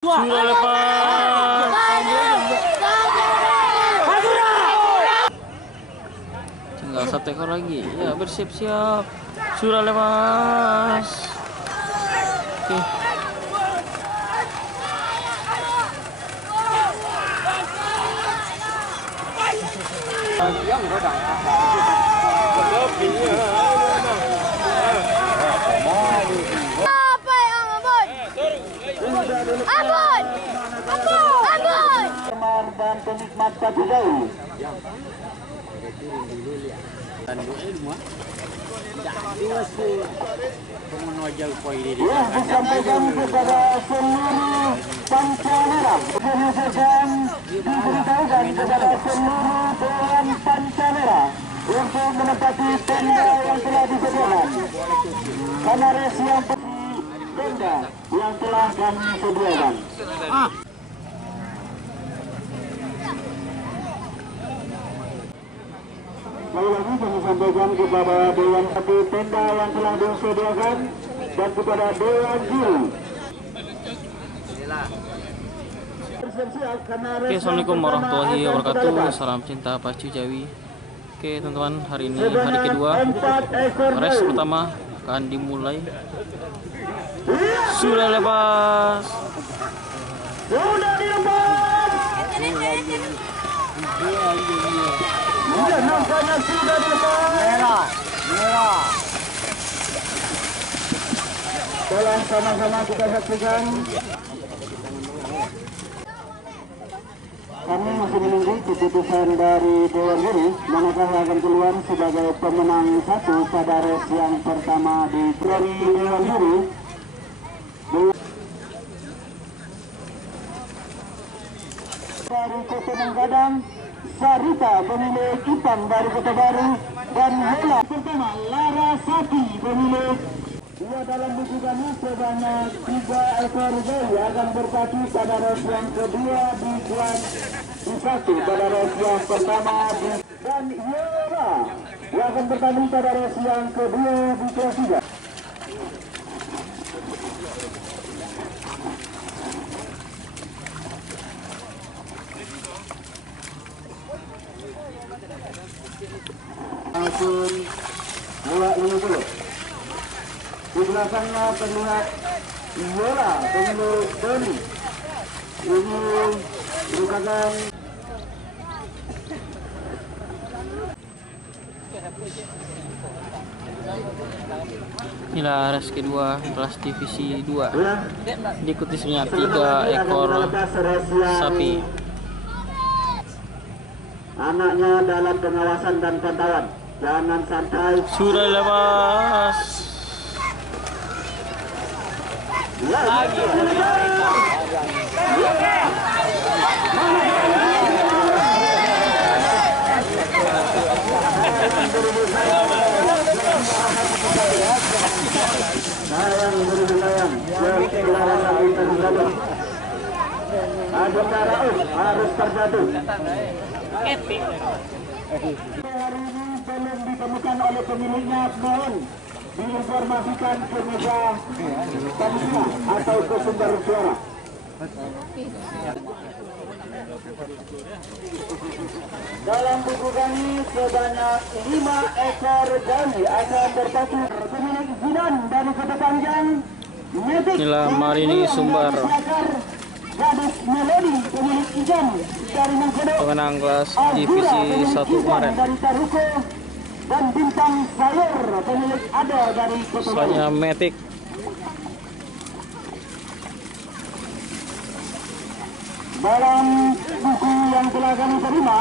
Sudah lepas. Tinggal 1 ekor lagi. Ya, bersiap-siap. Sudah lepas. Oke. Dan penikmat batu jauh. Disampaikan kepada seluruh Pancanera, dan diberitahukan kepada seluruh Dewan Pancanera untuk menempati tenda yang telah disediakan. Karena res yang tenda yang telah kami sediakan. Sekali lagi kami sampaikan kepada Dewan Satu tenda yang telah disediakan dan kepada Dewan Juru. Oke, assalamualaikum warahmatullahi wabarakatuh. Salam cinta pacu Jawi. Oke teman-teman, hari ini hari kedua. Res pertama akan dimulai. Sudah lepas. Sudah dilepas. Nampaknya sudah dilepas. Merah. Tolong sama-sama kita saksikan. Kami masih menunggu keputusan dari Dewan Juri manakah yang akan keluar sebagai pemenang satu pada res yang pertama di dari Dewan Juri. Dari Kota Manggadang, Sarita pemilik Ipang dari Kota Baru, dan Hela pertama Larasati pemilik. Dua dalam buku kami sebanyak 3 ekor bayi akan berpacu pada res yang kedua di kelas di 1 pada res yang pertama di, dan Yola yang akan bertanding pada res yang kedua di kelas 3. Langsung mulai menyusul. Di belakangnya terlihat Yola pemilik Doni. Ini merupakan Inilah res kedua kelas divisi 2. Diikuti sebanyak 3 ekor sapi. Anaknya dalam pengawasan dan pantauan. Jangan santai. Sudah lepas. Lagi. Ada cara harus terjatuh. Epic. Hari ini belum ditemukan oleh pemiliknya, mohon diinformasikan ke meja panitia atau ke sumber suara. Dalam buku kami sebanyak 5 ekor jawi akan berpacu. Pemilik Zidan dari Kota Panjang, Inilah Marini Sumbar, Gadis Melodi pemilik Ijan dari Mangkodo, pemenang kelas divisi 1 kemarin. dari Taruko, dan Bintang Sayur pemilik Ada dari Kota Baru. Selanjutnya Matic. Dalam buku yang telah kami terima,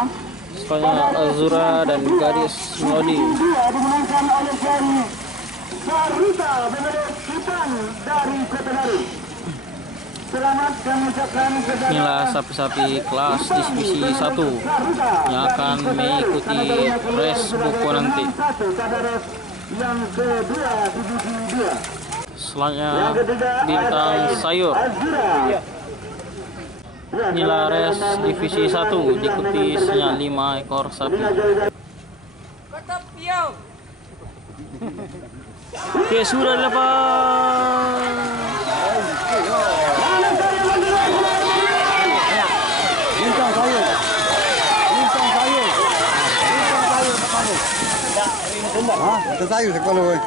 Selanjutnya Azura dan Gadis Melodi. dia dimenangkan oleh dari Sarita pemilik Ipang dari Kota Baru. Selamat kami ucapkan kepada Inilah sapi-sapi kelas divisi 1 yang akan mengikuti res buku nanti. Yang kedua divisi 2. Selanjutnya Bintang Sayur. Inilah res divisi 1 diikuti sebanyak 5 ekor sapi. Oke, sudah lepas. Tersayu sekolah weh.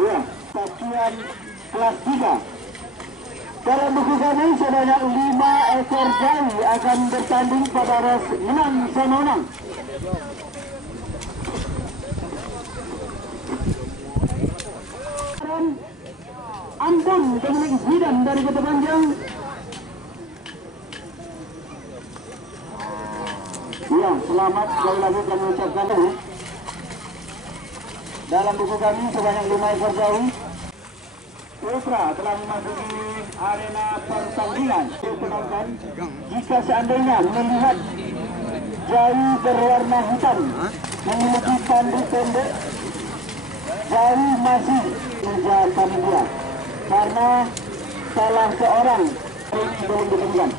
Ya, stasiun kelas 3. Dalam buku kami sebanyak 5 ekor jawi akan bertanding pada res menang sama menang. Ampun pemilik Zidan dari Kota Panjang. Ya, selamat sekali lagi kami ucapkan dulu. Dalam buku kami sebanyak 5 ekor jawi. Ultra telah memasuki arena pertandingan. Penonton, jika seandainya melihat jawi berwarna hitam memiliki tanduk pendek, jawi masih menjadi dia karena salah seorang belum ditemukan.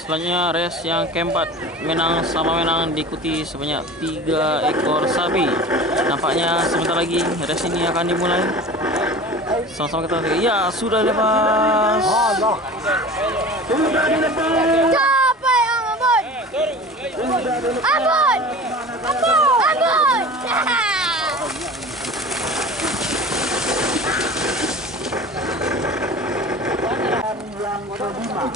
Selanjutnya race yang keempat, menang sama menang, diikuti sebanyak 3 ekor sapi. Nampaknya sebentar lagi race ini akan dimulai. Sama-sama kita lihat. Ya, sudah lepas. Siapa yang Ambon? Ambon! Ambon! Yang kelima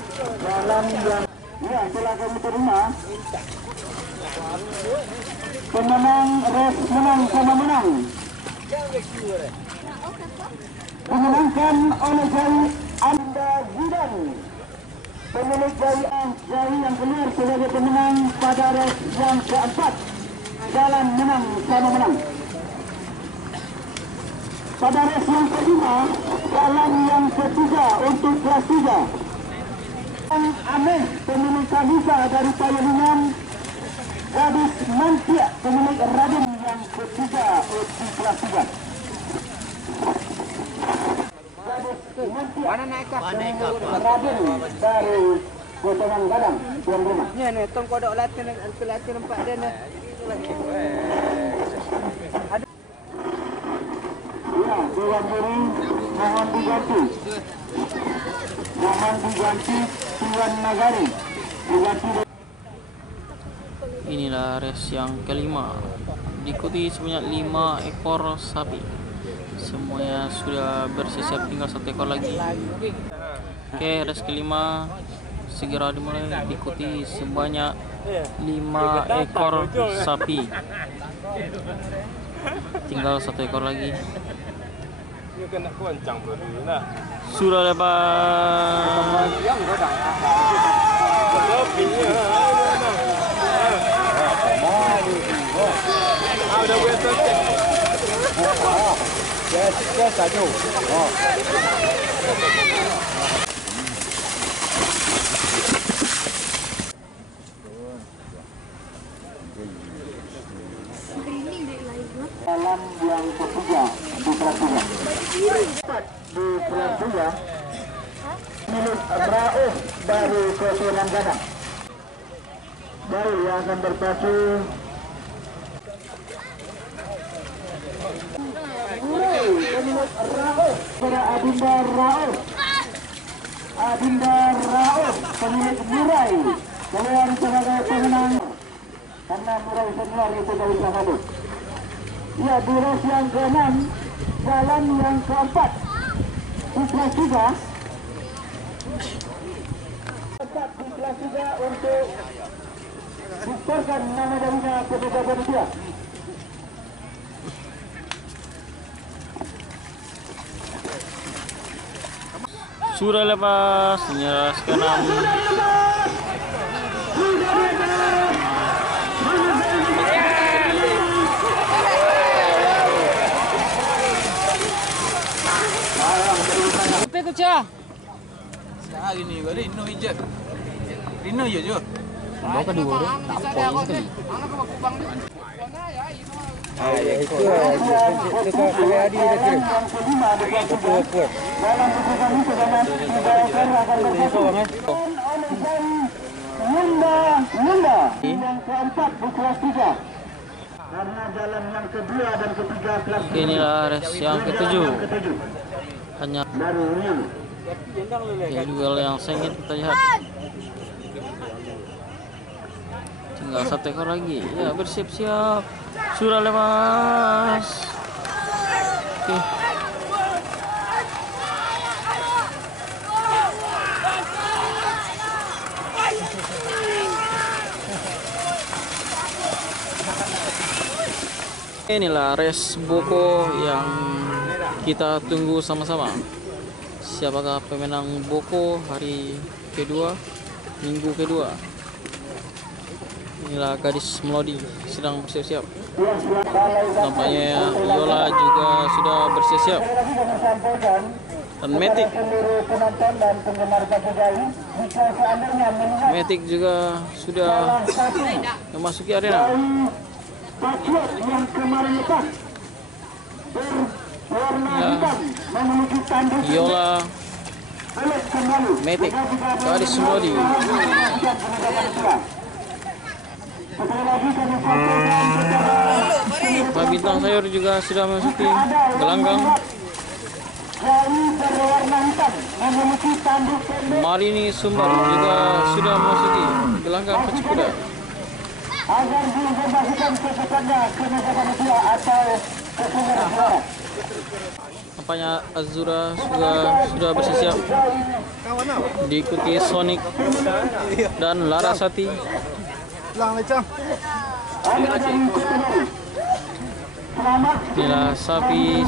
dalam yang ya telah kami terima pemenang race menang sama menang dimenangkan oleh jawi Anda Zidan, pemilik jawi yang keluar sebagai pemenang pada race yang keempat dalam menang sama menang. Pada race yang kelima dalam yang ketiga untuk kelas 3 Ameh pemilik Kalisa dari Payalingan, Gadis Mantia pemilik Raden yang ketiga untuk kelas 3. Mana naik Raden dari Potongan Gadang tuan rumah. Ni tong kodok latihan nampak dia ni. Ya, Dewan Juri mohon diganti. Mohon diganti Tuan Nagari. Diganti. Inilah race yang kelima, diikuti sebanyak 5 ekor sapi. Semuanya sudah bersiap, tinggal 1 ekor lagi. Oke, race kelima segera dimulai, diikuti sebanyak 5 ekor sapi. Tinggal 1 ekor lagi. Sudah lepas. Dalam yang ketiga di kelas 3. Di kelas 3 milik Rauf dari Potongan Gadang. Baru yang akan berpacu pemilik Rauf pada Adinda Rauf. Adinda Rauf pemilik Murai keluar sebagai pemenang karena Murai senior itu dari Sahabat. Ya, di race yang ke-6 dalam yang keempat di kelas 3 di kelas 3 untuk distorkan nama darinya kepada panitia. Sudah lepas, race ke-6. Apa kau cah? Sehari ni kau Rino hijab. Rino je je. Bawa kedua tu, tak poin sekali. Itu dekat Adi dah kira. Itu apa? Dalam buku kami sebanyak 3 ekor akan berpacu Munda yang keempat di kelas 3 karena jalan yang kedua dan ketiga kelas 3. Inilah race yang ke-7, hanya dari Rian. ya duel yang sengit kita lihat. Tinggal 1 ekor lagi. Ya, bersiap-siap. Sudah lepas. Oke. Inilah race Boko yang kita tunggu sama-sama. Siapakah pemenang Boko hari kedua, minggu kedua? Inilah gadis Melodi sedang bersiap-siap. Nampaknya Yola juga sudah bersiap-siap. Dan Matic juga sudah memasuki arena. Patriot yang kemarin lepas berwarna hitam memiliki tanduk Yola, pelet kembali. Matic, gadis Melodi. Sekali lagi kami sampaikan kepada Pak Bintang Sayur juga sudah memasuki gelanggang. Jai berwarna hitam memiliki tanduk pendek Marini Sumbar juga sudah memasuki gelanggang pacu kuda. agar diinformasikan secepatnya ke meja panitia atau ke sumber suara. Nampaknya Azura sudah bersiap, diikuti Sonic dan Larasati. Inilah sapi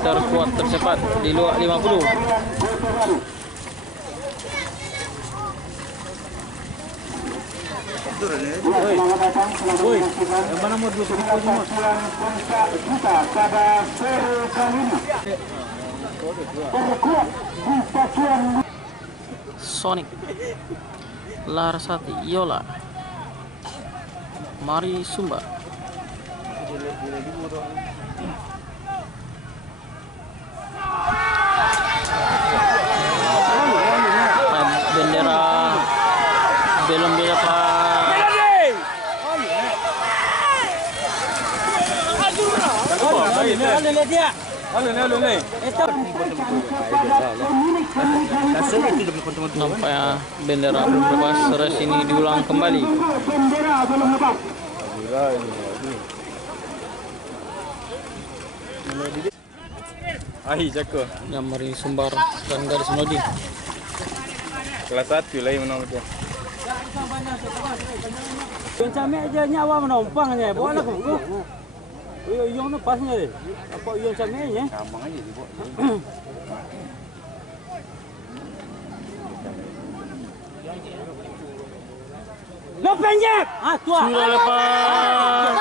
terkuat tercepat di luar 50. Selamat datang, selamat menyaksikan persaksian puncak kita pada seri kali ini. Terkuat di stasiun Sonic, Larasati, Yola, Mari Sumba. Bendera belum dilepas. Nampaknya bendera belum lepas. Race ini diulang kembali. bendera belum lepas. Jago. Yang Mari Sumbar dan Gadis Melodi. Kelas 1 lah yang menang tu. Yang camik aja nyawa menumpangnya, bawa nak aku. Yang tu pasnya deh. Apa yang camiknya? Gampang aja dibuat. Lo penjek. Ah, tua. Sudah lepas.